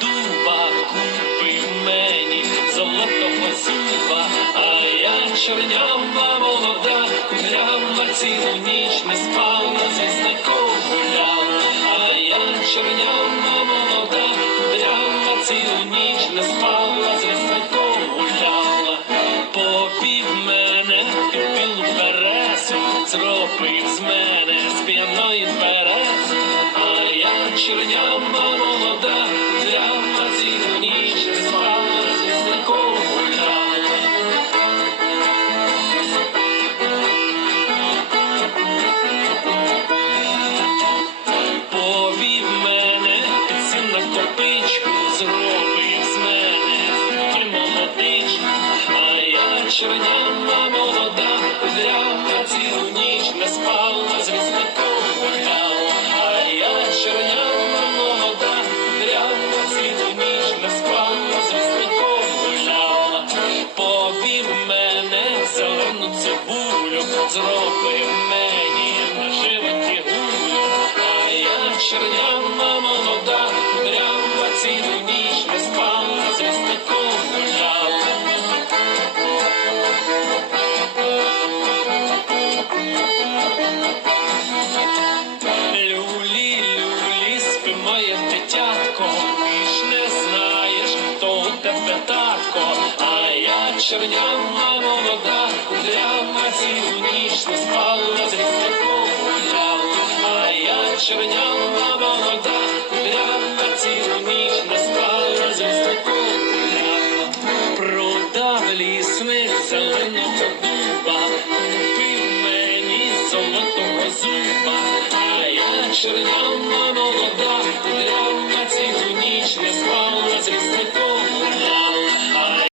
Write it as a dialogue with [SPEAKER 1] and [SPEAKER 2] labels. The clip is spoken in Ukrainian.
[SPEAKER 1] дуба, купив мені золотого зуба, а я чорнява молода, кудрява цілу ніч не спала, звісником гуляла, а я чорнява молода, кудрява цілу ніч не спала, звісником гуляла, попів мене під білу березу, зробив з мене з п'яної берези, а я чорнява молода, кудрява цілу ніч не спала, звісником гуляла. Повів мене під на копичку, зробив з мене тільки молодичку, а я чорнява молода, кудрява цілу ніч не спала, цибулю, зробив мені на животі гулю, а я чернява молода, кудрява цілу ніч не спала, з різником гуляла. Люлі, люлі, спи моє дитятко, ти не знаєш, хто тебе татко, а я чернява а чернява молода, кудрява цілу спала, зі різником продав лісник зеленого дуба, купив мені золотого зуба, а я чернява молода,